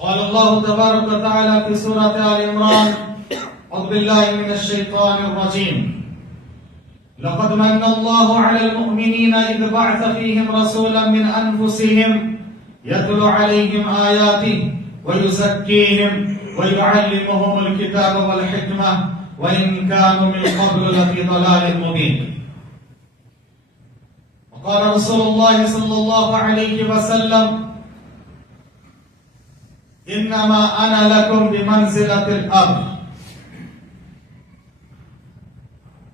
قال الله تبارك وتعالى في سورة آل عمران: أعوذ بالله من الشيطان الرجيم. لقد من الله على المؤمنين إذ بعث فيهم رسولا من أنفسهم يتلو عليهم آياته ويزكيهم ويعلمهم الكتاب والحكمة وإن كانوا من قبل لفي ضلال مبين. وقال رسول الله صلى الله عليه وسلم: انما انا لكم بمنزلة الاب.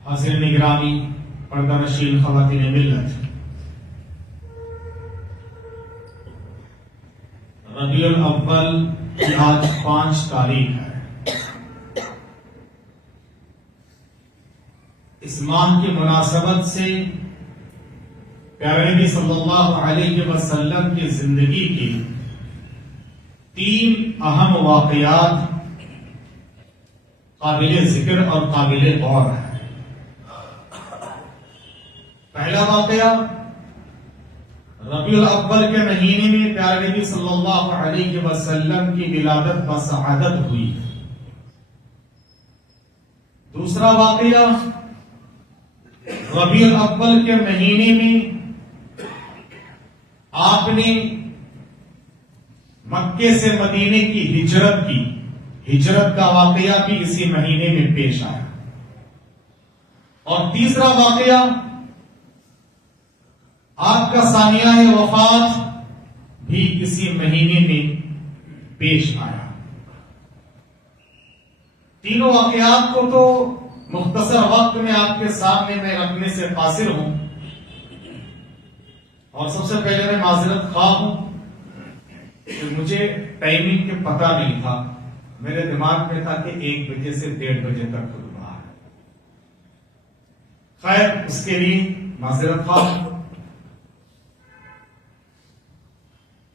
حاضرین گرامی، پردہ نشین خواتین ملت، ربیع الاول کی آج 5 تاریخ ہے. اس ماہ کی مناسبت سے پیارے نبی صلی اللہ علیہ وسلم کی زندگی کی 3 اہم واقعات قابل ذکر اور قابل غور ہیں. پہلا واقعہ، ربیع الاول کے مہینے میں پیارے نبی صلی اللہ علیہ وسلم کی ولادت بسعادت ہوئی. دوسرا واقعہ، ربیع الاول کے مہینے میں آپ نے مکے سے مدینے کی ہجرت کی. ہجرت کا واقعہ بھی اسی مہینے میں پیش آیا. اور تیسرا واقعہ، آپ کا ثانیہ وفات بھی اسی مہینے میں پیش آیا. تینوں واقعات کو تو مختصر وقت میں آپ کے سامنے میں رکھنے سے قاصر ہوں، اور سب سے پہلے میں معذرت خواہ ہوں کہ مجھے ٹائمنگ کے پتہ نہیں تھا. میرے دماغ میں تھا کہ 1 بجے سے 1:30 بجے تک خطبہ ہے. خیر، اس کے لیے معذرت خواہ ہوں.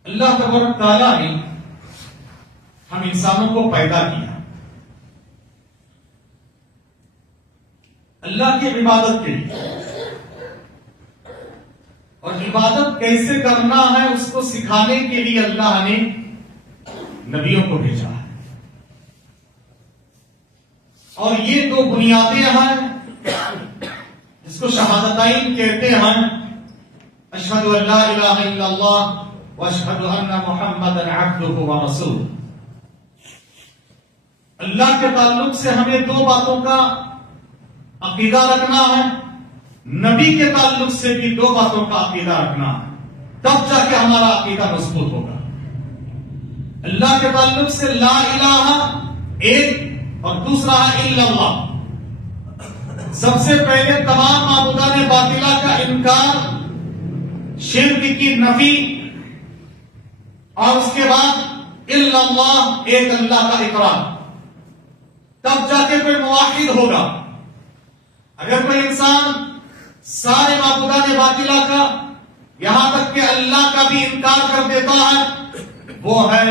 اللہ تبارک تعالیٰ نے ہم انسانوں کو پیدا کیا اللہ کی عبادت کے لیے، اور عبادت کیسے کرنا ہے اس کو سکھانے کے لیے اللہ نے نبیوں کو بھیجا ہے. اور یہ 2 بنیادیں ہیں جس کو شہادتین کہتے ہیں: اشہد ان لا الہ الا اللہ واشہد ان محمدا عبدہ ورسولہ. اللہ کے تعلق سے ہمیں 2 باتوں کا عقیدہ رکھنا ہے، نبی کے تعلق سے بھی 2 باتوں کا عقیدہ رکھنا ہے، تب جا کے ہمارا عقیدہ مضبوط ہوگا. اللہ کے تعلق سے لا الہ ایک، اور دوسرا ہے الا اللہ. سب سے پہلے تمام معبودان باطلہ کا انکار، شرک کی نفی، اور اس کے بعد الا اللہ، ایک اللہ کا اقرار. تب جا کے کوئی موحد ہوگا. اگر کوئی انسان سارے معبودان باطلہ کا، یہاں تک کہ اللہ کا بھی انکار کر دیتا ہے، وہ ہے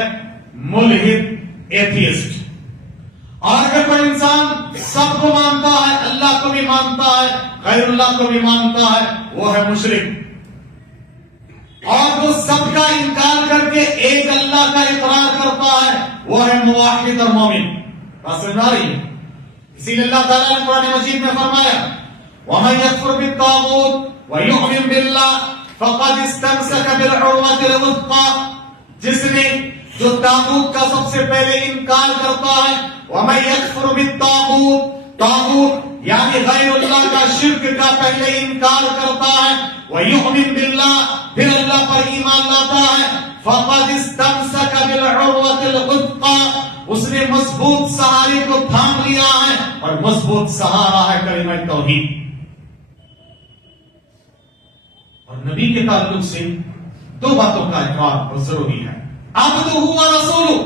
ملحد، ایتھیسٹ. اور اگر کوئی انسان سب کو مانتا ہے، اللہ کو بھی مانتا ہے، غیر اللہ کو بھی مانتا ہے، وہ ہے مشرک. اور وہ سب کا انکار کر کے ایک اللہ کا اقرار کرتا ہے، وہ ہے موحد اور مومن. بات سمجھ آ رہی ہے؟ اسی لیے اللہ تعالیٰ نے قرآن مجید میں فرمایا: وَمَن يَكْفُرْ بِالطَّاغُوتِ وَيُؤْمِن بِاللَّهِ فَقَدِ اسْتَمْسَكَ بِالْعُرْوَةِ الْوُثْقَىٰ. جس نے جو طاغوت کا سب سے پہلے انکار کرتا ہے، وَمَن يَكْفُرْ بِالطَّاغُوتِ، طاغوت یعنی غیر اللہ کا، شرک کا پہلے انکار کرتا ہے، وَيُؤْمِن بِاللَّهِ پھر اللہ پر ایمان لاتا ہے، فَقَدِ اسْتَمْسَكَ بِالْعُرْوَةِ الْوُثْقَىٰ، اس نے مضبوط سہارے کو تھام لیا ہے، اور مضبوط سہارا ہے کلمہ توحید. اور نبی کے تعلق سے 2 باتوں کا اقرار بہت ضروری ہے: عبدہ و رسولہ.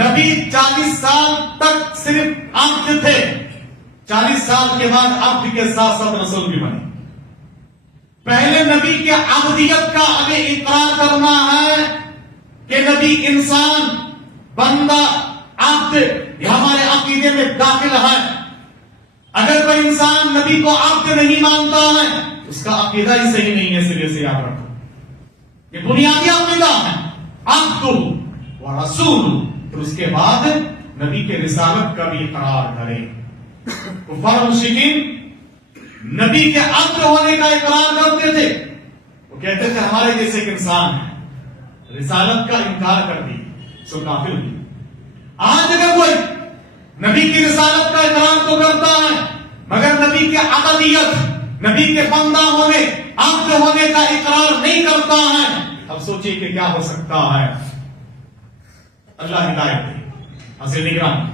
نبی 40 سال تک صرف عبد تھے، 40 سال کے بعد عبد کے ساتھ ساتھ رسول بھی بنے. پہلے نبی کے عبدیت کا ہمیں اقرار کرنا ہے کہ نبی انسان، بندہ، عبد، یہ ہمارے عقیدے میں داخل ہے. اگر کوئی انسان نبی کو عبد نہیں مانتا ہے، اس کا عقیدہ ہی صحیح نہیں ہے. سرے سے یاد رکھو، یہ بنیادی عقیدہ ہے. عبد و ورسول، پھر اس کے بعد نبی کے رسالت کا بھی اقرار کرے. کفار مشرکین نبی کے عبد ہونے کا اقرار کرتے تھے. وہ کہتے تھے ہمارے جیسے ایک انسان ہے، رسالت کا انکار کر دی سو کافر ہوئی. آج اگر کوئی نبی کی رسالت کا اقرار تو کرتا ہے مگر نبی کے عبدیت، نبی کے بندہ ہونے، عبد ہونے کا اقرار نہیں کرتا ہے، اب سوچئے کہ کیا ہو سکتا ہے. اللہ ہدایت دے. حضرت نگران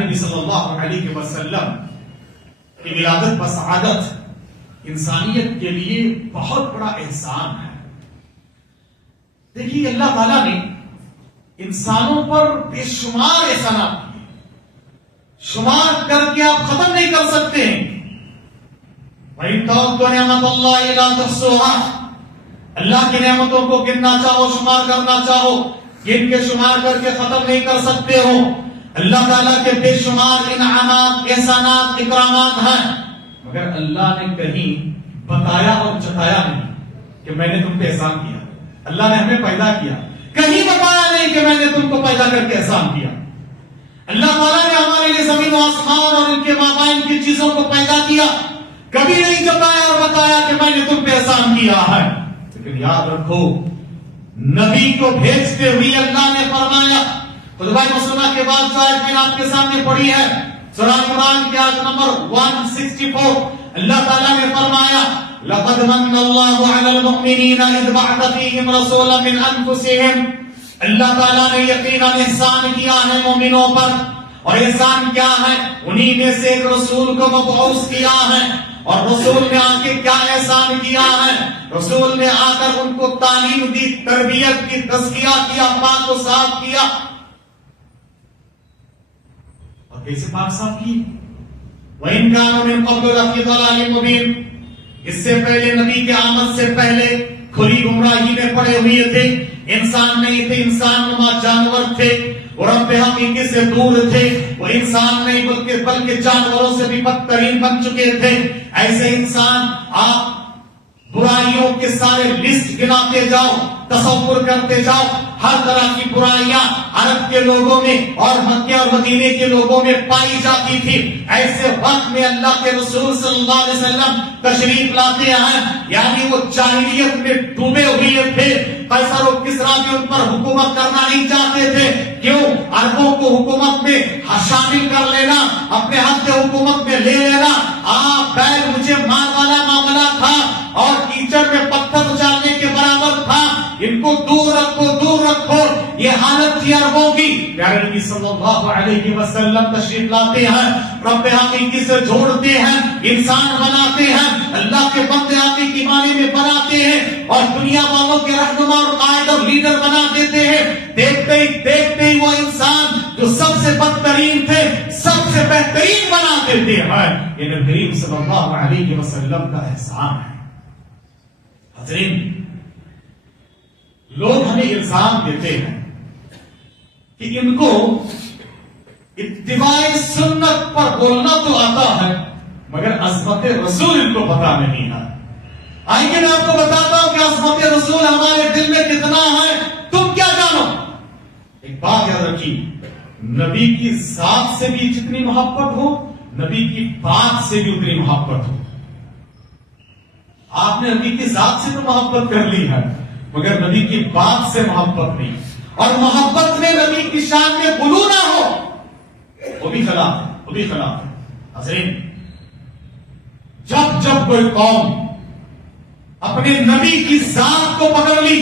نبی صلی اللہ علیہ وسلم کی ولادت و سعادت انسانیت کے لیے بہت بڑا احسان ہے. دیکھیے اللہ تعالیٰ نے انسانوں پر بے شمار احسانات کیے، شمار کر کے آپ ختم نہیں کر سکتے ہیں. وَإِن تَعُدُّوا نِعْمَتَ اللَّهِ لَا تُحْصُوهَا، اللہ کی نعمتوں کو گننا چاہو، شمار کرنا چاہو، گن کے شمار کر کے ختم نہیں کر سکتے ہو. اللہ تعالیٰ کے بے شمار انعامات، احسانات، اکرامات ہیں، مگر اللہ نے کہیں بتایا اور جتایا نہیں کہ میں نے تم پہ احسان کیا. اللہ نے ہمیں پیدا کیا، کہیں بتایا نہیں کہ میں نے تم کو پیدا کر کے احسان کیا. اللہ تعالیٰ نے ہمارے لیے زمین و آسمان اور ان کے مابین کی چیزوں کو پیدا کیا، کبھی نہیں جتایا اور بتایا کہ میں نے تم پہ احسان کیا ہے. لیکن یاد رکھو نبی کو بھیجتے ہوئے اللہ نے فرمایا، خطبہ مسلمہ کے بعد جو آیت میں نے آپ کے سامنے پڑھی ہے سورہ عمران کی آیت نمبر 164، اللہ تعالیٰ نے فرمایا لَقَدْ مَنَّ اللَّهُ عَلَى الْمُؤْمِنِينَ إِذْ بَعَثَ فِيهِمْ رَسُولًا مِنْ أَنفُسِهِمْ. اللہ تعالیٰ نے یقیناً احسان کیا ہے مومنوں پر، اور احسان کیا ہے؟ انہی میں سے ایک رسول کو مبعوث کیا ہے. اور رسول نے آ کے کیا احسان کیا ہے؟ رسول نے آ کر ان کو تعلیم دی، تربیت کی، تزکیہ کیا، پاک و صاف کیا. اور کیسے پاک صاف کی؟ وَإِن كَانُوا مِن قَبْلُ لَفِي ضَلَالٍ مُبِينٍ، اس سے پہلے نبی کے آمد سے پہلے کھلی گمراہی میں پڑے ہوئے تھے. انسان نہیں تھے، انسان نما جانور تھے، اور رب حقیقی سے دور تھے. وہ انسان نہیں بلکہ جانوروں سے بھی بدترین بن چکے تھے. ایسے انسان آپ برائیوں کے سارے لسٹ گناتے جاؤ، تصور کرتے جاؤ، ہر طرح کی برائیاں عرب کے لوگوں میں اور مکہ اور مدینے کے لوگوں میں پائی جاتی تھی. ایسے وقت میں اللہ کے رسول صلی اللہ علیہ وسلم تشریف لاتے ہیں، یعنی وہ جاہلیت میں ڈوبے ہوئے تھے. قیصر و کسریٰ بھی ان پر حکومت کرنا نہیں چاہتے تھے. کیوں؟ عربوں کو حکومت میں شامل کر لینا، اپنے ہاتھ سے حکومت میں لے لینا. آپ بیل مجھے مار والا معاملہ تھا اور کیچڑ میں پتھر اچھالنے کے برابر تھا. ان کو دور رکھو، دور رکھو. یہ حالت تھی عربوں کی. پیارے نبی صلی اللہ علیہ وسلم تشریف لاتے ہیں، رب حقیقی سے جوڑتے ہیں، انسان بناتے ہیں، اللہ کے بندے حقیقی معنی میں بناتے ہیں، اور دنیا والوں کے رہنما اور قائد اور لیڈر بنا دیتے ہیں. دیکھتے ہی وہ انسان جو سب سے بدترین تھے سب سے بہترین بنا دیتے ہیں. یہ نبی کریم صلی اللہ علیہ وسلم کا احسان ہے. حضرین، لوگ ہمیں الزام دیتے ہیں کہ ان کو اتباع سنت پر بولنا تو آتا ہے مگر عظمت رسول ان کو پتا نہیں ہے. آئیے میں آپ کو بتاتا ہوں کہ عظمت رسول ہمارے دل میں کتنا ہے، تم کیا جانو. ایک بات یاد رکھیے، نبی کی ذات سے بھی جتنی محبت ہو، نبی کی بات سے بھی اتنی محبت ہو. آپ نے نبی کی ذات سے تو محبت کر لی ہے مگر نبی کی بات سے محبت نہیں، اور محبت میں نبی کی شان میں غلو نہ ہو، وہ بھی خلاف ہے، وہ بھی خلاف ہے. حضرین، جب کوئی قوم اپنے نبی کی ذات کو پکڑ لی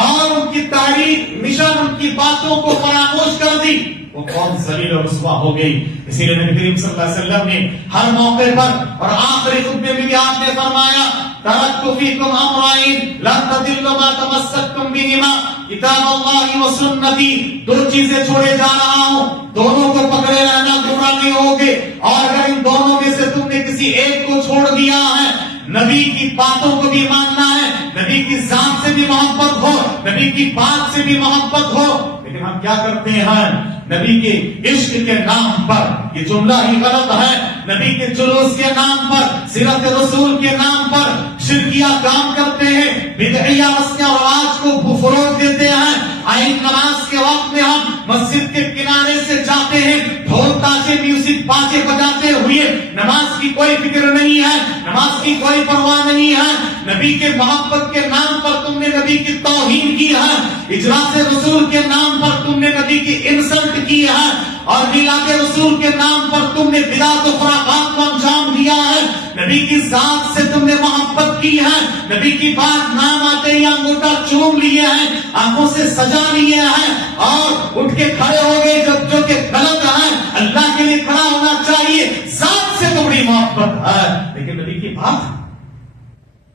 اور ان کی تعریف، مشن، ان کی باتوں کو فراموش کر دی، وہ قوم ذلیل اور رسوا ہو گئی. اسی لیے نبی کریم صلی اللہ علیہ وسلم نے ہر موقع پر اور آخری خطبے میں بھی آپ نے فرمایا ترکت فیکم امرین لن تضلوا ما تمسکتم بہما کتاب اللہ و سنتی. دو چیزیں چھوڑے جا رہا ہوں، دونوں کو پکڑے رہنا، گمراہ نہیں ہوگے. اور اگر ان دونوں میں سے تم نے کسی ایک کو چھوڑ دیا ہے، نبی کی باتوں کو بھی ماننا ہے، نبی کی ذات سے بھی محبت ہو، نبی کی بات سے بھی محبت ہو. لیکن ہم کیا کرتے ہیں؟ نبی کے عشق کے نام پر، یہ جملہ ہی غلط ہے، نبی کے جلوس کے نام پر، سیرت رسول کے نام پر شرکیہ کام کرتے ہیں، بدعیہ رسم و رواج کو فروغ دیتے ہیں. آئی نماز کے وقت میں ہم مسجد کے کنارے سے جاتے ہیں، ڈھول تاشے میوزک باجے بجاتے ہوئے، نماز کی کوئی فکر نہیں ہے، نماز کی کوئی پرواہ نہیں ہے، نبی کے محبت کے نام پر تم نے نبی کی توہین کی ہے، اجلاس رسول کے نام پر تم نے نبی کی انسلٹ کی ہے، اور میلاد رسول کے نام پر تم نے بدعت و خرافات کو انجام دیا ہے، نبی کی ذات سے تم نے محبت کی ہے، نبی کی بات نام آتے ہی انگوٹھا چوم لیے ہیں، آنکھوں سے سجا لیے ہیں اور اٹھ کے کھڑے ہو گئے جو کہ غلط ہے، اللہ کے لیے کھڑا ہونا چاہیے، ذات سے تو بڑی محبت ہے، لیکن نبی کی بات،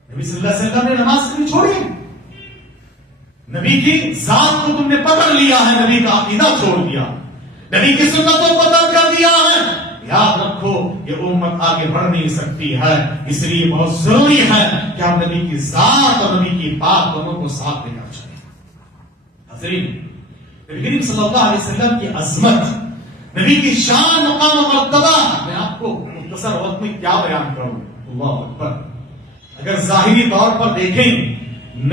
نبی صلی اللہ علیہ وسلم نے نماز نہیں چھوڑی، نبی کی ذات کو تم نے پکڑ لیا ہے، نبی کا عقیدہ چھوڑ دیا، نبی کی سنتوں کو ترک کر دیا ہے، یاد رکھو یہ امت آگے بڑھ نہیں سکتی ہے، اس لیے بہت ضروری ہے کہ ہم نبی کی ذات اور نبی کی بات دونوں کو ساتھ لے کر چلیں۔ حضرین، نبی کریم صلی اللہ علیہ وسلم کی عظمت، نبی کی شان، مقام و مرتبہ، میں آپ کو مختصر وقت میں کیا بیان کروں، اللہ اکبر۔ اگر ظاہری طور پر دیکھیں،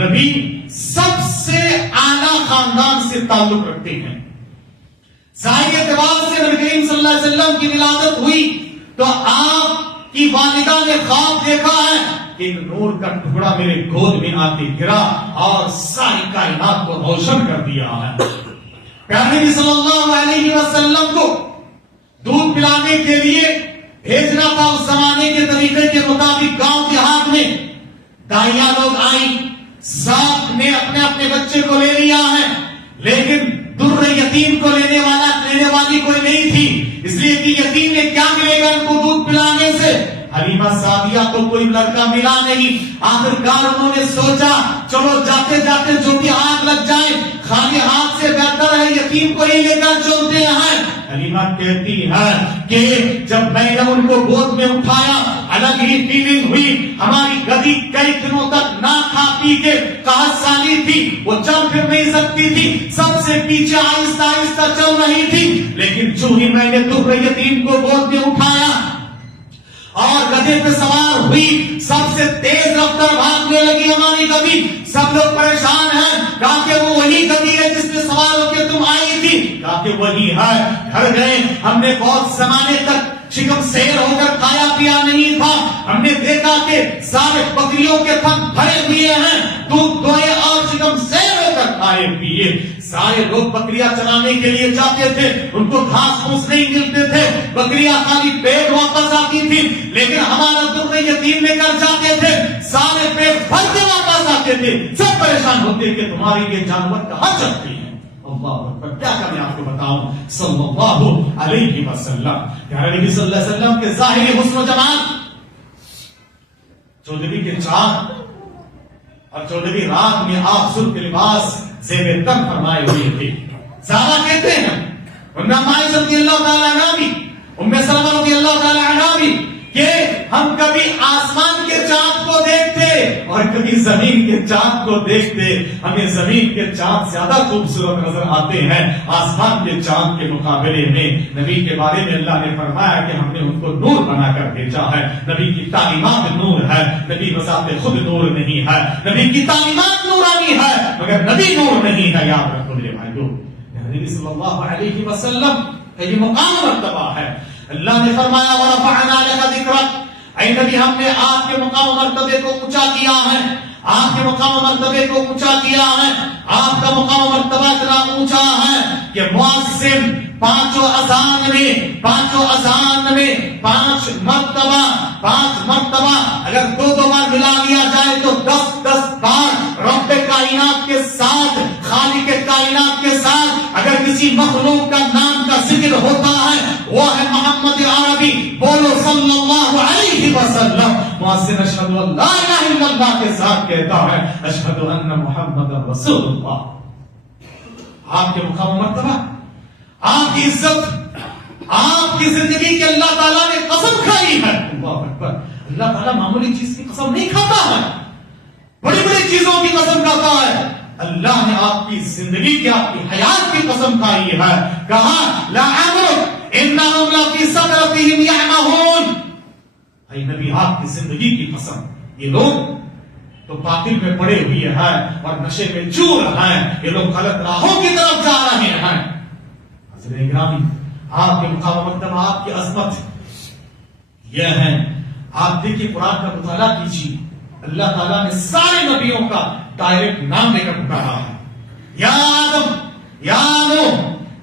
نبی سب سے اعلیٰ خاندان سے تعلق رکھتے ہیں، ظاہری اعتبار سے نبی کریم صلی اللہ علیہ وسلم کی ولادت ہوئی تو آپ کی والدہ نے خواب دیکھا ہے کہ ایک نور کا ٹکڑا میرے گود میں آ کے گرا اور ساری کائنات کو روشن کر دیا ہے۔ پیارے نبی صلی اللہ علیہ وسلم کو دودھ پلانے کے لیے بھیجنا تھا، اس زمانے کے طریقے کے مطابق گاؤں دیہات میں دائیاں لوگ آئیں، سب نے اپنے اپنے بچے کو لے لیا ہے، لیکن در یتیم کو لینے والی کوئی نہیں تھی، اس لیے کہ یتیم میں کیا ملے گا ان کو دودھ پلانے سے؟ حلیمہ سعدیہ کو کوئی لڑکا ملا نہیں، آخرکار انہوں نے سوچا چلو جاتے جاتے جو بھی ہاتھ لگ جائے، خالی ہاتھ سے بہتر ہے یتیم کو ہی لے کر چلتے ہیں۔ حلیمہ کہتی ہے کہ جب میں نے ان کو گود میں اٹھایا الگ ہی فیلنگ ہوئی، ہماری گدی کئی دنوں تک نہ کھا پی کے قحط سالی تھی، وہ چل پھر نہیں سکتی تھی، سب سے پیچھے آہستہ آہستہ چل رہی تھی، لیکن جو ہی میں نے در یتیم کو گود میں اٹھایا اور گدھے پہ سوار ہوئی، سب سے تیز رفتار بھاگنے لگی ہماری گدی، سب لوگ پریشان ہیں، کہا کہ وہ وہی گدی ہے جس پہ سوار ہو کے تم آئی تھی، کہا کہ وہی ہے۔ گھر گئے، ہم نے بہت زمانے تک شکم سیر ہو کر کھایا پیا نہیں تھا، ہم نے دیکھا کہ سارے بکریوں کے تھن بھرے ہوئے ہیں، دودھ دوئے اور شکم سیر ہو کر کھائے پیے، سارے لوگ بکریاں چرانے کے لیے جاتے تھے، ان کو گھاس پھوس نہیں ملتے تھے، بکریاں خالی پیٹ واپس آتی تھی، لیکن ہمارا در یتیم لے کر جاتے تھے، سارے پیٹ بھر کے واپس آتے تھے، سب پریشان ہوتے کہ تمہاری یہ جانور کہاں چلتے ہیں۔ اللہ اکبر، کیا میں آپ کو بتاؤں، صلی اللہ علیہ وسلم، پیارے نبی صلی اللہ علیہ وسلم کے ظاہری حسن و جمال، چودھویں کے چاند اور چودھویں رات میں آپ سر کے لباس زیب تن فرمائے ہوئے تھے۔ صحابہ کہتے ہیں، ام عائشہ رضی اللہ تعالی عنہا بھی، ام سلمہ رضی اللہ تعالی عنہا بھی، کہ ہم کبھی آسمان کے چاند کو دیکھتے اور کبھی زمین کے چاند کو دیکھتے، ہمیں زمین کے چاند زیادہ خوبصورت نظر آتے ہیں آسمان کے چاند کے مقابلے میں۔ نبی کے بارے میں اللہ نے فرمایا کہ ہم نے ان کو نور بنا کر بھیجا ہے، نبی کی تعلیمات نور ہے، نبی بذات خود نور نہیں ہے، نبی کی تعلیمات نورانی ہے مگر نبی نور نہیں ہے، یاد رکھو میرے بھائیو۔ نبی صلی اللہ علیہ وسلم کا یہ مقام مرتبہ ہے، اللہ نے فرمایا وَرَفَعْنَا لَكَ ذِكْرَكَ، اے نبی ہم نے آپ کے مقام و مرتبے کو اونچا کیا ہے، آپ کے مقام و مرتبے کو اونچا کیا ہے، آپ کا مقام و مرتبہ اتنا اونچا ہے کہ مؤذن پانچوں اذان میں پانچ مرتبہ اگر دو بار ملا لیا جائے تو 10 بار رب کائنات کے ساتھ، خالق کائنات کے ساتھ اگر کسی مخلوق کا نام کا ذکر ہوتا ہے وہ ہے محمد عربی، بولو صلی اللہ علیہ وسلم۔ مؤذن اشہد ان لا الہ الا اللہ کے ساتھ کہتا ہے اشہد ان محمد رسول اللہ۔ آپ کے مقام و مرتبہ، آپ کی عزت، آپ کی زندگی کے اللہ تعالیٰ نے قسم کھائی ہے۔ اللہ اکبر، اللہ تعالیٰ معمولی چیز کی قسم نہیں کھاتا ہے، بڑی بڑی چیزوں کی قسم کھاتا ہے۔ اللہ نے آپ کی زندگی کی، آپ کی حیات کی قسم کھائی ہے، کہا لَعَمْرُكَ إِنَّهُمْ لَفِي سَكْرَتِهِمْ يَعْمَهُونَ۔ اے نبی آپ کی زندگی کی قسم، یہ لوگ تو باطل میں پڑے ہوئے ہیں اور نشے میں چور ہیں، یہ لوگ غلط راہوں کی طرف جا رہے ہیں۔ حضرت گرامی، آپ کے مقام مکتب، آپ کی عظمت یہ ہے، آپ دیکھیے قرآن کا مطالعہ کیجیے، اللہ تعالیٰ نے سارے نبیوں کا ڈائریکٹ نام لے کر پکارا ہے، یا آدم، یا نوح،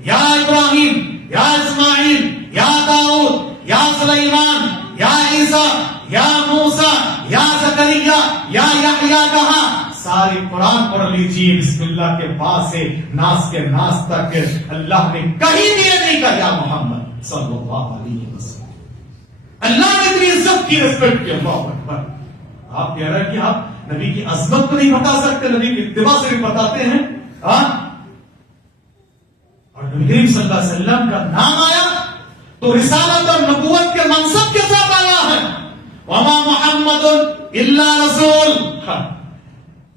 یا ابراہیم، یا اسماعیل، یا داؤد، یا سلیمان، یا عیسیٰ، یا موسیٰ، یا زکریا، یا یحییٰ، کہا ساری قرآن پڑھ لیجیے، بسم اللہ کے بعد سے ناس کے ناس تک اللہ نے کہیں بھی نہیں کہا یا محمد صلی اللہ علیہ وسلم۔ اللہ نے اتنی عزت کی، ریسپیکٹ کی، اللہ اکبر۔ آپ کہہ رہے ہیں کہ آپ نبی کی عظمت کو نہیں بتا سکتے، نبی کی اتباع سے بھی بتاتے ہیں، اور نبی کریم صلی اللہ علیہ وسلم کا نام آیا تو رسالت اور نبوت کے منصب کے ساتھ آیا ہے، وما محمد الا رسول،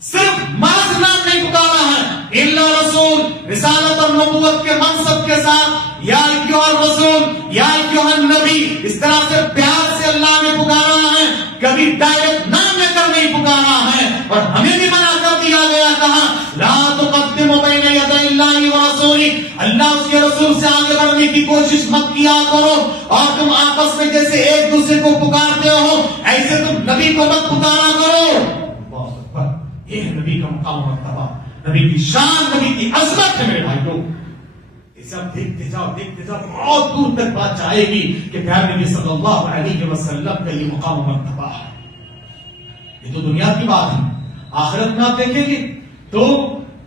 صرف محض نام نہیں پکارا ہے، الا رسول، رسالت اور نبوت کے منصب کے ساتھ، یا ایھا الرسول، یا ایھا النبی، اس طرح سے پیار سے اللہ نے پکارا ہے، کبھی ڈائریکٹ نام لے کر نہیں پکارا ہے۔ اور ہمیں بھی منع کر دیا گیا، کہا لا تقدموا بین یدی اللہ ورسولہ، اللہ اس کے رسول سے آگے بڑھنے کی کوشش مت کیا کرو، اور تم آپس میں جیسے ایک دوسرے کو پکارتے ہو ایسے تم نبی کو مت پکارا کرو۔ یہ ہے نبی کا مقام و مرتبہ، نبی کی شان، نبی کی عظمت ہے میرے بھائیوں۔ سب دیکھتے جاؤ بہت دور تک بات جائے گی کہ پیارے نبی صلی اللہ علیہ وسلم کا یہ مقام و مرتبہ ہے۔ یہ تو دنیا کی بات ہے، آخرت میں آپ دیکھیں گے تو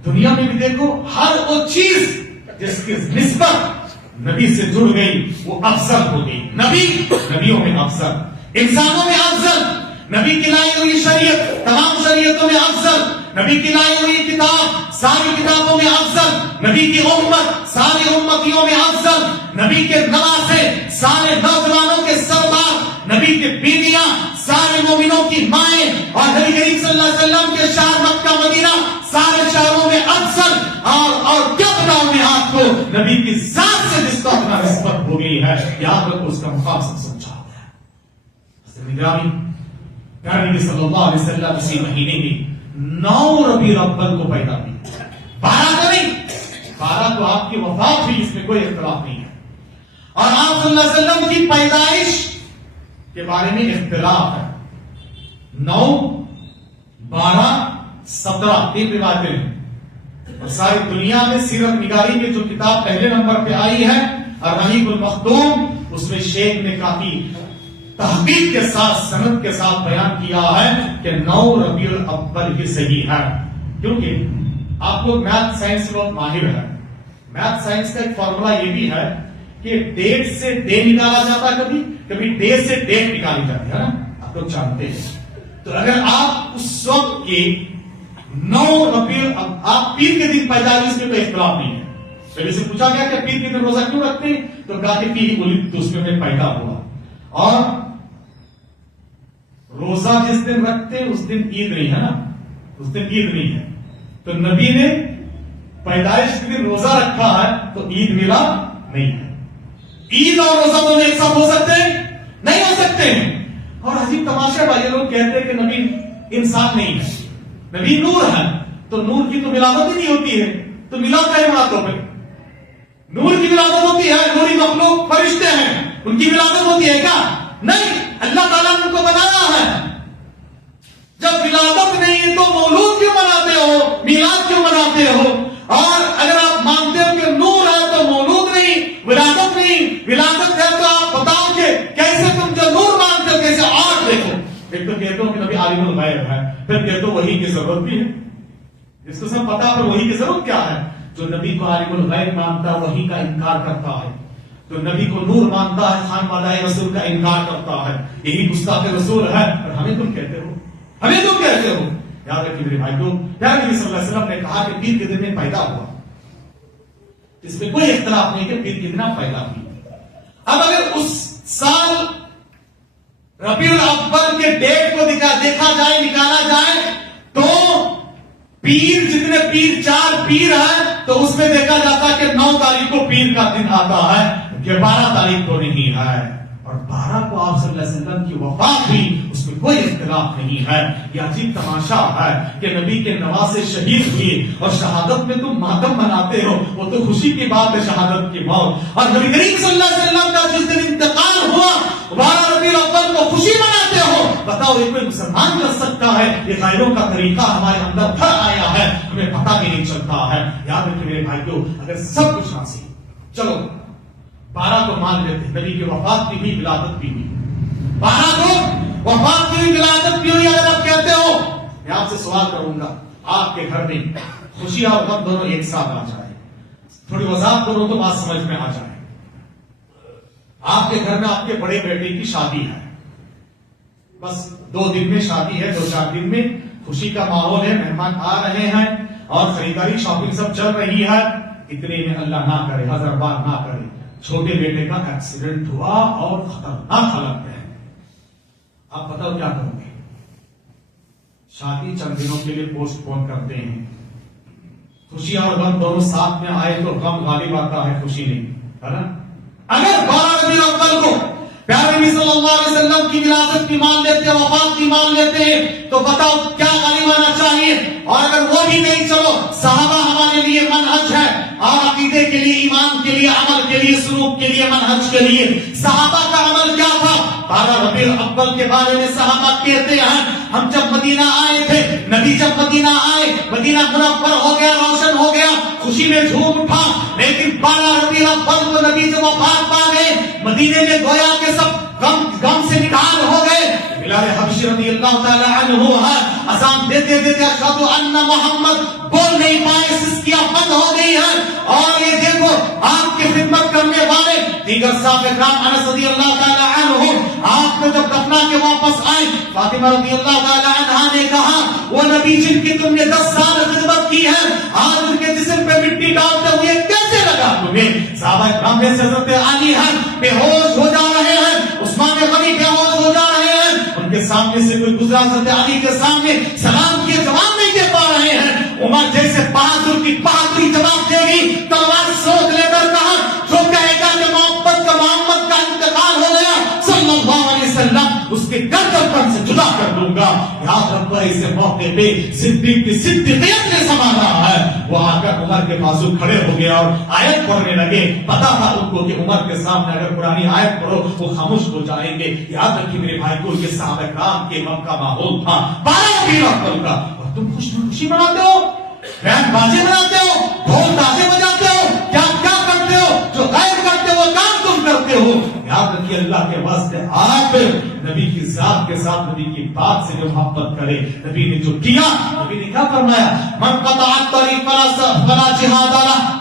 دنیا میں بھی دیکھو، ہر وہ چیز جس کی نسبت نبی سے جڑ گئی وہ افضل ہو گئی۔ نبی نبیوں میں افضل، انسانوں میں افضل، نبی کی لائی ہوئی شریعت تمام شریعتوں میں افضل، نبی کی لائی ہوئی کتاب ساری کتابوں میں افضل، نبی کی امت ساری امتیوں میں افضل، نبی کے نواسے سارے نوجوانوں کے سردار، نبی کے بیویاں سارے مومنوں کی مائیں، اور نبی کریم صلی اللہ علیہ وسلم کے شہر مکہ مدینہ سارے شہروں میں افضل۔ اور کیا بتاؤں میں آپ کو، نبی کی ذات سے جس کا اپنا نسبت ہو گئی ہے، یاد رکھو اس کا مقام سب سمجھا ہے۔ نگرامی، پیارے نبی صلی اللہ علیہ وسلم اسی مہینے میں 9 ربیع الاول کو پیدا ہوئی، 12 کو نہیں، 12 کو آپ کی وفات ہوئی، اس میں کوئی اختلاف نہیں ہے، اور آپ صلی اللہ علیہ وسلم کی پیدائش کے بارے میں اختلاف ہے، 9، 12، 17 تین روایتیں ہیں، اور ساری دنیا میں سیرت نگاری کی جو کتاب پہلے نمبر پہ آئی ہے الرحیق المختوم، اس میں شیخ نے کافی تحقیق کے ساتھ سند کے ساتھ بیان کیا ہے کہ 9 ربیع الاول ہی صحیح ہے، کیونکہ آپ لوگ میتھ سائنس میں بہت ماہر ہے، میتھ سائنس کا ایک فارمولا یہ بھی ہے کہ ڈیٹ سے ڈے نکالا جاتا ہے، کبھی ڈے سے ڈیٹ نکالی جاتی ہے نا، آپ لوگ جانتے ہیں۔ تو اگر آپ اس وقت کے 9 ربیع، آپ پیر کے دن پیدا ہوئی، اس میں کوئی اختلاف نہیں ہے۔ پہلے سے پوچھا گیا کہ پیر کے دن روزہ کیوں رکھتے ہیں، تو کہا کہ پیر ولد، اس میں پیدا ہوا، اور روزہ جس دن رکھتے اس دن عید نہیں ہے نا، اس دن عید نہیں ہے، تو نبی نے پیدائش کے دن روزہ رکھا ہے تو عید ملا نہیں ہے۔ عید اور روزہ دونوں ایک ساتھ ہو سکتے ہیں؟ نہیں ہو سکتے ہیں۔ اور عجیب تماشا بھائی، لوگ کہتے ہیں کہ نبی انسان نہیں ہے، نبی نور ہے، تو نور کی تو ملاوٹ ہی نہیں ہوتی ہے، تو ملاوٹ کا ہی بناتے ہو؟ نور کی ملاوٹ ہوتی ہے، نوری مخلوق فرشتے ہیں، ان کی ملاوٹ ہوتی ہے کیا؟ نہیں، اللہ تعالیٰ نے ان کو بنایا ہے۔ جب ولادت نہیں ہے تو مولود کیوں مناتے ہو، میلاد کیوں مناتے ہو؟ اور اگر آپ مانتے ہو کہ نور ہے تو مولود نہیں، ولادت نہیں، ولادت ہے تو آپ بتاؤ کہ کیسے تم جو نور مانتے ہو کیسے آٹھ دیکھو۔ ایک تو کہتے ہو کہ نبی عالم الغیب ہے، پھر کہتے ہو وحی کی ضرورت بھی ہے، جس کو سب پتا، پر وحی کی ضرورت کیا ہے؟ جو نبی کو عالم الغیب مانتا ہے وحی کا انکار کرتا ہے، تو نبی کو نور مانتا ہے خان مدائے رسول کا انکار کرتا ہے، یہی گستاخ رسول ہے، اور ہمیں تم کہتے ہو، ہمیں تم کہتے ہو۔ یاد رکھیے میرے بھائی کو، پیارے نبی صلی اللہ علیہ وسلم نے کہا کہ پیر کے دن میں پیدا ہوا، اس میں کوئی اختلاف نہیں کہ پیر کے دن پیدا ہوئی۔ اب اگر اس سال ربیع الاول کے ڈیٹ کو دیکھا جائے، نکالا جائے، تو پیر جتنے پیر 4 پیر ہیں تو اس میں دیکھا جاتا ہے کہ 9 تاریخ کو پیر کا دن آتا ہے، یہ 12 تاریخ کو نہیں ہے، اور 12 کو آپ صلی اللہ علیہ وسلم کی وفات ہوئی، اس میں کوئی اختلاف نہیں ہے۔ یہ عجیب تماشا ہے کہ نبی کے نواسے شہید ہوئے اور شہادت میں تم ماتم مناتے ہو، وہ تو خوشی کی بات ہے شہادت کی موت، اور نبی کریم صلی اللہ علیہ وسلم کا جس دن انتقال ہوا 12 ربیع الاول کو خوشی مناتے ہو۔ بتاؤ یہ کوئی مسلمان کر سکتا ہے؟ یہ غیروں کا طریقہ ہمارے اندر بھر آیا ہے، ہمیں پتہ بھی نہیں چلتا ہے۔ یاد رکھیں میرے بھائیو، اگر سب کچھ حاصل، چلو 12 کو مان لیتے، نبی کی وفات بھی ہوئی، ولادت بھی ہوئی، 12 کو وفات بھی ہوئی، ولادت بھی ہوئی۔ اگر آپ کہتے ہو، میں آپ سے سوال کروں گا، آپ کے گھر میں خوشی اور غم دونوں ایک ساتھ آ جائے، تھوڑی وضاحت کرو تو بات سمجھ میں آ جائے۔ آپ کے گھر میں آپ کے بڑے بیٹے کی شادی ہے، بس 2 دن میں شادی ہے، 2-4 دن میں خوشی کا ماحول ہے، مہمان آ رہے ہیں اور خریداری شاپنگ سب چل رہی ہے، اتنے میں اللہ نہ کرے، ہزار بار نہ کرے، چھوٹے بیٹے کا ایکسیڈنٹ ہوا اور خطرناک حالت میں ہے۔ آپ بتاؤ کیا کرو گے؟ شادی چند دنوں کے لیے پوسٹ پون کرتے ہیں، خوشی اور غم دونوں ساتھ میں آئے تو غم غالب آتا ہے، خوشی نہیں، ہے نا؟ اگر 12 ربیع الاول کو پیارے نبی صلی اللہ علیہ وسلم کی ولادت کی مان لیتے، وفات کی مان لیتے ہیں، تو بتاؤ کیا غالب آنا چاہیے؟ اور اگر وہ بھی نہیں، چلو صحابہ ہمارے لیے منہج ہے، اور عقیدے کے لیے، ایمان کے لیے، عمل کے لیے، سلوک کے لیے، منہج کے لیے صحابہ کا عمل کیا تھا؟ 12 ربیع الاول کے بارے میں صحابہ کہتے ہیں، ہم جب مدینہ آئے تھے، نبی جب مدینہ آئے، مدینہ منور ہو گیا، روشن ہو گیا، خوشی میں جھوم اٹھا، لیکن 12 ربیع الاول کو نبی جب وفات پا گئے، مدینے میں گویا کہ سب غم سے نکال ہو گئے۔ بلال حبشی رضی اللہ تعالی عنہ اذان دیتے دیتے اشہد ان محمد بول نہیں پائے، سسکیاں بند ہو گئی ہیں، اور یہ دیکھو آپ کی خدمت کرنے والے دیگر صاحب اکرام انس رضی اللہ تعالی عنہ آپ کو جب دفنا کے واپس آئے، فاطمہ رضی اللہ تعالی عنہا نے کہا وہ نبی جن کی تم نے 10 سال خدمت کی ہے، آج ان کے جسم پہ مٹی ڈالتے ہوئے کیسے لگا تمہیں؟ صحابہ اکرام میں سے حضرت علی ہیں، بے ہوش ہو جا رہے ہیں، عثمان غنی بے ہوش ہو جا رہے ہیں، ان کے سامنے سے کوئی گزرا، حضرت علی کے سامنے سلام کیے جواب نہیں دے پا رہے ہیں۔ عمر جیسے بہادر کی بہادری جواب دے گی، تلوار سوچ لے کر کہا جو کہے گا کہ محمد کا انتقال ہو گیا صلی اللہ علیہ وسلم، اس کے گردن پر سے جدا کر دوں گا۔ یاد رکھو ایسے موقع پہ صدیق کی صدیقیت نے سنبھالا ہے، وہ آ کر عمر کے بازو کھڑے ہو گیا اور آیت پڑھنے لگے۔ پتا تھا ان کو کہ عمر کے سامنے اگر قرآن آیت پڑھو وہ خاموش ہو جائیں گے۔ یاد رکھیے میرے بھائی کو، یہ صحابہ کرام کے غم کا ماحول تھا 12 ربیع الاول کا، اور تم خوشی مناتے ہو، بینڈ بازے بناتے ہو، ڈھول تازے بجاتے ہو، کیا کرتے ہو؟ جو غیر کرتے ہو کام تم کرتے ہو۔ یاد رکھیے اللہ کے واسطے آپ نبی کی ذات کے ساتھ، نبی کی بات سے جو محبت کرے، نبی نے جو کیا، نبی نے کیا فرمایا؟ من قطع الطریق فلا جہاد له،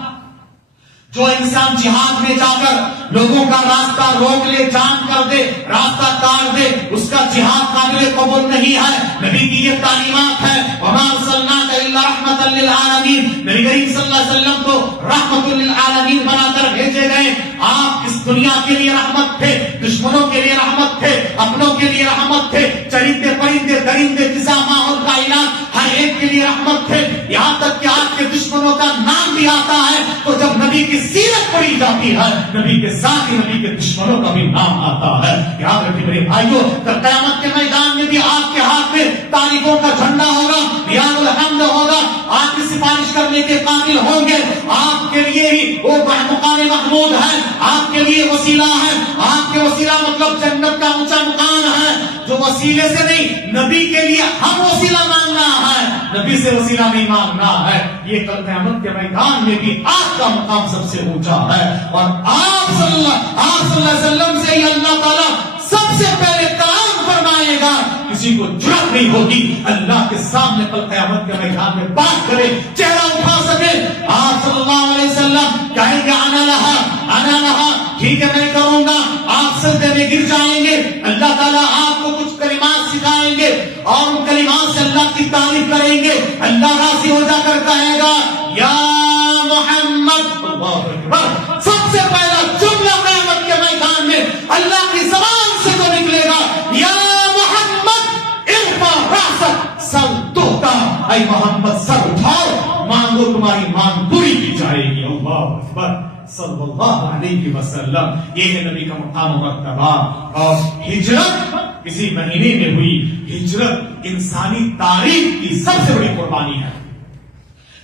جو انسان جہاد میں جا کر لوگوں کا راستہ روک لے، جام کر دے، راستہ کاٹ دے، اس کا جہاد قابل قبول نہیں ہے۔ نبی کی یہ تعلیمات ہے، وما ارسلناک الا رحمۃ للعالمین، نبی کریم صلی اللہ علیہ وسلم کو رحمۃ للعالمین بنا کر بھیجے گئے۔ آپ اس دنیا کے لیے رحمت تھے، دشمنوں کے لیے رحمت تھے، اپنوں کے لیے رحمت تھے، چرندے پرندے درندے فضا ماحول کائنات ہر ایک کے لیے رحمت تھے، یہاں تک کہ آپ کے دشمنوں کا نام بھی آتا ہے تو جب نبی کی سیرت پڑھی جاتی ہے، نبی کے ساتھ ہی نبی کے دشمنوں کا بھی نام آتا ہے۔ یاد رکھیے میرے بھائیوں، قیامت کے میدان میں بھی آپ کے ہاتھ میں تاریخوں کا جھنڈا ہوگا، ریاض الحمد ہوگا، آپ کی سفارش کرنے کے قابل ہوں گے، آپ کے لیے ہی وہ مقام محمود ہے، آپ کے لیے وسیلہ ہے، آپ کے وسیلہ مطلب جنت کا اونچا مقام ہے، جو وسیلے سے نہیں، نبی کے لیے ہم وسیلہ مانگنا ہے، نبی سے وسیلہ نہیں مانگنا ہے۔ یہ کل قیامت کے میدان میں بھی آپ کا مقام سب سے اونچا ہے، اور آپ صلی اللہ علیہ وسلم سے ہی اللہ تعالیٰ سب سے پہلے کلام فرمائے گا۔ کسی کو جرأت نہیں ہوگی اللہ کے سامنے کل قیامت کے میدان میں بات کرے، چہرہ اٹھا سکے۔ آپ صلی اللہ علیہ وسلم کہیں گے انا لہا، ٹھیک ہے میں کروں گا، آپ سجدے میں گر جائیں گے، اللہ تعالیٰ آپ کو کچھ کلمات سکھائیں گے اور ان کلمات سے اللہ کی تعریف کریں گے، اللہ راضی ہو جا کر کہے گا یا محمد، اللہ اکبر، سب سے پہلا جملہ قیامت کے میدان میں اللہ کی زبان سے جو نکلے گا یا محمد ارفع رأسک، سر دھوتا، اے محمد سر اٹھاؤ، مانگو تمہاری مانگ پوری کی جائے گی۔ اللہ اکبر، صلی اللہ علیہ وسلم. یہ ہے نبی کا مقام و مرتبہ. اور ہجرت کسی مہینے میں ہوئی ہجرت انسانی تاریخ کی سب سے بڑی قربانی ہے,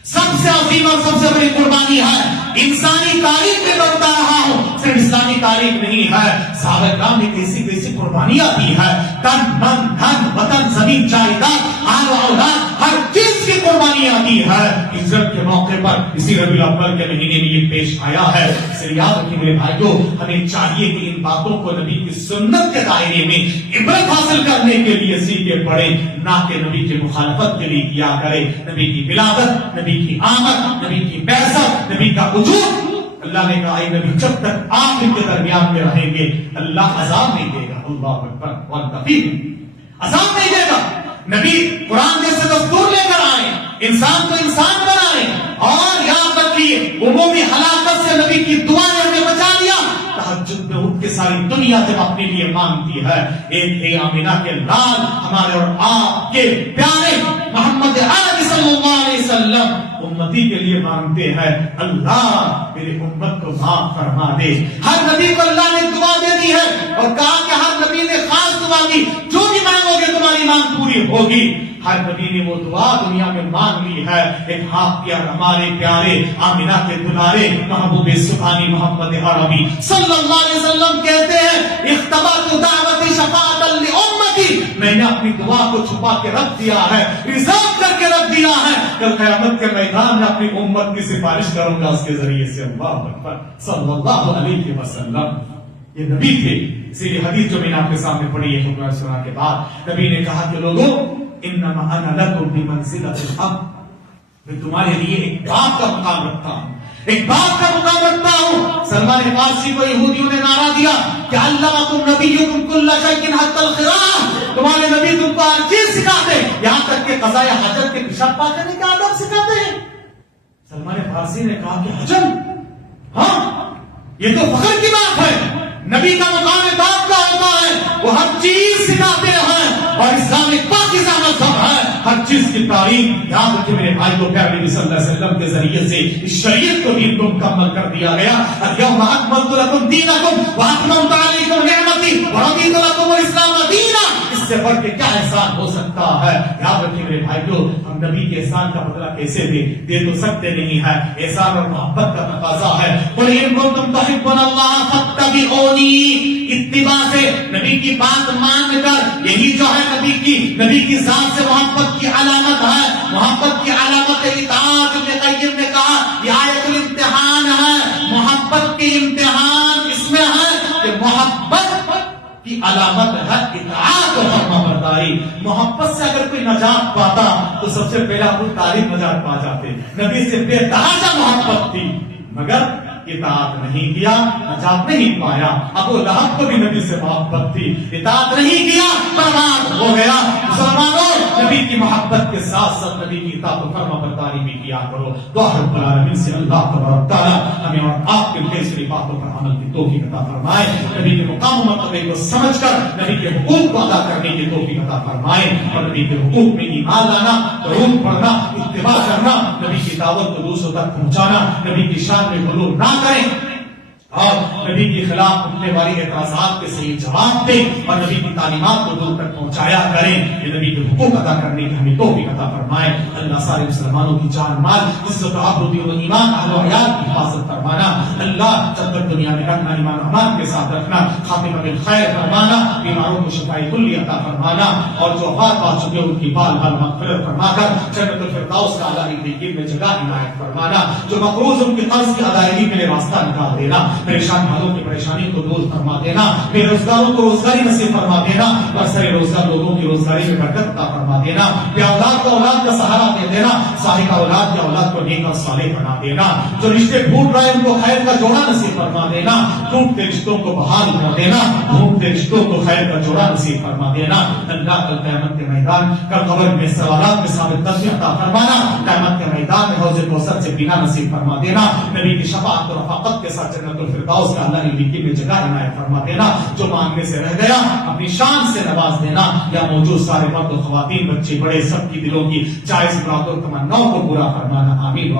سب سے عظیم اور سب سے بڑی قربانی ہے. انسانی تاریخ میں میں بتا رہا ہوں, صرف اسلامی تاریخ نہیں ہے. صحابہ کرام نے کیسی کیسی قربانیاں دی ہے. تن من دھن وطن زمین جائیداد آل و اولاد ہر چیز کی قربانیاں دی ہے. ہجرت کے موقع پر اسی ربیع الاول کے مہینے میں یہ پیش آیا ہے. اس لیے یاد رکھیں میرے بھائیوں, ہمیں چاہیے کہ ان باتوں کو نبی کی سنت کے دائرے میں عبرت حاصل کرنے کے لیے سیکھے پڑے, نہ کہ نبی کی مخالفت کے لیے کیا کرے. نبی کی ولادت, نبی کی آمد, نبی کی بعثت, نبی کا وجود, اللہ نے کہا اے نبی جب تک آپ ان کے درمیان میں رہیں گے اللہ عذاب نہیں دے گا. اللہ اکبر. والکفیل عذاب نہیں دے گا. نبی قرآن جیسے دستور لے کر آئے, انسان کو انسان بنائے, اور یاد رکھیے عمومی ہلاکت سے نبی کی دعا نے ہمیں بچا لیا. تہجد میں اٹھ کے ساری دنیا جب اپنے لیے مانگتی ہے, ایک ہے آمینہ کے لال ہمارے اور آپ کے پیارے محمد عربی صلی اللہ علیہ وسلم امتی کے لیے مانگتے ہیں اللہ میری امت کو معاف فرما دے. ہر نبی کو اللہ نے دعا دے دی ہے اور کہا کہ ہر نبی نے خاص دعا دی, جو بھی مانگو گے تمہاری مانگ پوری ہوگی. ہر نبی نے وہ دعا دنیا میں مانگ لی ہے. ایک ہاتھ کیا ہمارے پیارے آمینہ کے دلارے محبوب سبحانی محمد عربی صلی اللہ علیہ وسلم کہتے ہیں اختبأت دعوت شفاعۃ لامتی, میں نے اپنی دعا کو چھپا کے رکھ دیا ہے, ریزرو کر کے رکھ دیا ہے. کل قیامت کے میدان میں اپنی امت کی سفارش کروں گا اس کے ذریعے سے. اللہ اکبر. صلی اللہ علیہ وسلم یہ نبی تھے. اسی لیے حدیث جو میں نے آپ کے سامنے پڑھی ہے حکم سنا کے بعد نبی نے کہا کہ لوگوں انما انا لکم بمنزلۃ الاب, میں تمہارے لیے ایک باپ کا مقام رکھتا ہوں, ایک باپ کا مقام رکھتا ہوں. سلمان فارسی کو یہودیوں نے نعرہ دیا کہ علمکم نبیکم کل شیء حتی القراءۃ, تمہارے نبی تم کو ہر چیز سکھاتے ہیں یہاں تک کہ قضاء حاجت کے پیشاب پاک کرنے کا آداب سکھاتے ہیں. سلمان فارسی نے کہا کہ حجم, ہاں یہ تو فخر کی بات ہے. نبی کا مقام باپ کا ہوتا ہے, وہ ہر چیز سکھاتے ہیں اور اسلام ایک پاکیزہ مذہب ہے. ہر چیز کی تعریف یاد رکھے میرے بھائی کو, پیارے نبی صلی اللہ علیہ وسلم کے ذریعے سے اس شریعت کو بھی مکمل کر دیا گیا. اليوم اکملت لکم دینکم واتممت علیکم نعمتی ورضیت لکم الاسلام دینا. اس سے بڑھ کے کیا احسان ہو سکتا ہے. یاد رکھیں میرے بھائیو, ہم نبی کے احسان کا بدلہ کیسے دے تو سکتے نہیں ہے. احسان اور محبت کا تقاضا ہے. قل ان کنتم تحبون اللہ فاتبعونی, اتباع سے نبی کی بات مان کر, یہی جو ہے نبی کی ذات سے محبت کی علامت ہے. محبت کی علامت اطاعت. ابن قیم نے کہا یہ آیت الامتحان ہے, محبت کے امتحان اس میں ہے کہ محبت کی علامت ہے اطاعت و فرمانبرداری. محبت سے اگر کوئی نجات پاتا تو سب سے پہلا ابو طالب نجات پا جاتے. نبی سے بے تحاشا محبت تھی مگر اطاعت نہیں کیا, نجات نہیں پایا. ابو لہب کو بھی نبی سے محبت تھی, اطاعت نہیں کیا, برباد ہو گیا. مسلمانوں, نبی کی محبت کے ساتھ ساتھ نبی کی اطاعت و فرمانبرداری بھی کیا کرو. دعا رب العالمین سے اللہ تبارک تعالی ہمیں اور آپ کے کیسری باتوں پر عمل کی توفیق عطا فرمائے. نبی کے مقام و مرتبے کو سمجھ کر نبی کے حقوق کو ادا کرنے کی توفیق عطا فرمائے, اور نبی کے حقوق میں ایمان لانا, درود پڑھنا, اتباع کرنا, نبی کی دعوت کو دوسروں تک پہنچانا, نبی کی شان میں غلو نہ کریں, اور نبی کے خلاف اٹھنے والی اعتراضات کے صحیح جواب دیں, اور نبی کی تعلیمات کو دور تک پہنچایا کریں. یہ نبی کے حقوق ادا کرنے کی ہمیں توفیق عطا فرمائے. اللہ سارے مسلمانوں کی جان مال عزت و آبرو و ایمان اہل و عیال کی حفاظت فرمانا. اللہ جب تک دنیا میں رکھنا ایمان امان کے ساتھ رکھنا, خاتمہ بالخیر فرمانا, بیماروں کو شفاء کلی عطا فرمانا, اور جو وفات پا چکے ان کی بال بال مغفرت فرما کر جنت الفردوس کا اعلی نعیم میں جگہ عنایت فرمانا. جو مقروض ان کے قرض کی ادائیگی کے لیے راستہ نکال دینا, پریشان حالوں کی پریشانی کو دور فرما دینا, بے روزگاروں کو روزگاری نصیب فرما دینا, برسر روزگار لوگوں کی روزگاری میں برکت عطا فرما دینا, بے اولاد کو اولاد کا سہارا دے دینا, صاحب اولاد کے اولاد کو نیک اور صالح بنا دینا, جو رشتے ٹوٹ رہے ہیں ان کو خیر کا جوڑا نصیب فرما دینا, ٹوٹتے رشتوں کو بحال کر دینا, ٹوٹتے رشتوں کو خیر کا جوڑا نصیب فرما دینا. اللہ کل قیامت کے میدان, کل قبر میں سوالات کے ثابت قدمی عطا فرمانا, قیامت کے میدان میں حوض کوثر سے پینا نصیب فرما دینا, نبی کی شفاعت اور رفاقت کے ساتھ جنت الفردوس کا اللہ کی میں جگہ عنایت فرما دینا. جو مانگنے سے رہ گیا اپنی شان سے نواز دینا. یا موجود سارے مرد و خواتین, بچے بڑے, سب کی دلوں کی جائز مراد اور تمناؤں کو پورا فرمانا. آمین.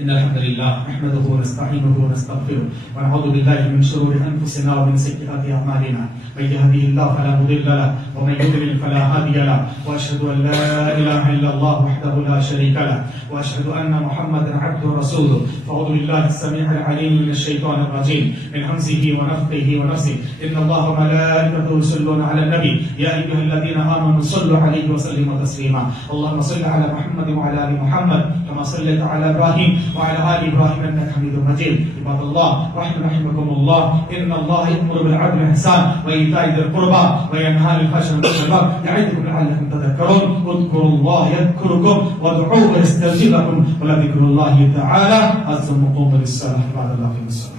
إن الحمد لله نحمده ونستعينه ونستغفره ونعوذ بالله من شرور أنفسنا ومن سيئات أعمالنا من يهده الله فلا مضل له ومن يضلل فلا هادي له وأشهد أن لا إله إلا الله وحده لا شريك له وأشهد أن محمدا عبده ورسوله فأعوذ بالله السميع العليم من الشيطان الرجيم من همزه ونفخه ونفسه إن الله وملائكته يصلون على النبي يا أيها الذين آمنوا صلوا عليه وسلموا تسليما اللهم صل على محمد وعلى آل محمد كما صليت على إبراهيم وعلى آل إبراهيم إنك حميد مجيد عباد الله رحمكم الله إن الله يأمر بالعدل والإحسان وإيتاء ذي القربى وينهى عن الفحشاء والمنكر يعظكم لعلكم تذكرون اذكروا الله يذكركم وادعوه يستجيب لكم ولذكر الله تعالى أعظم قوم للصلاة بعد الله في الصلاة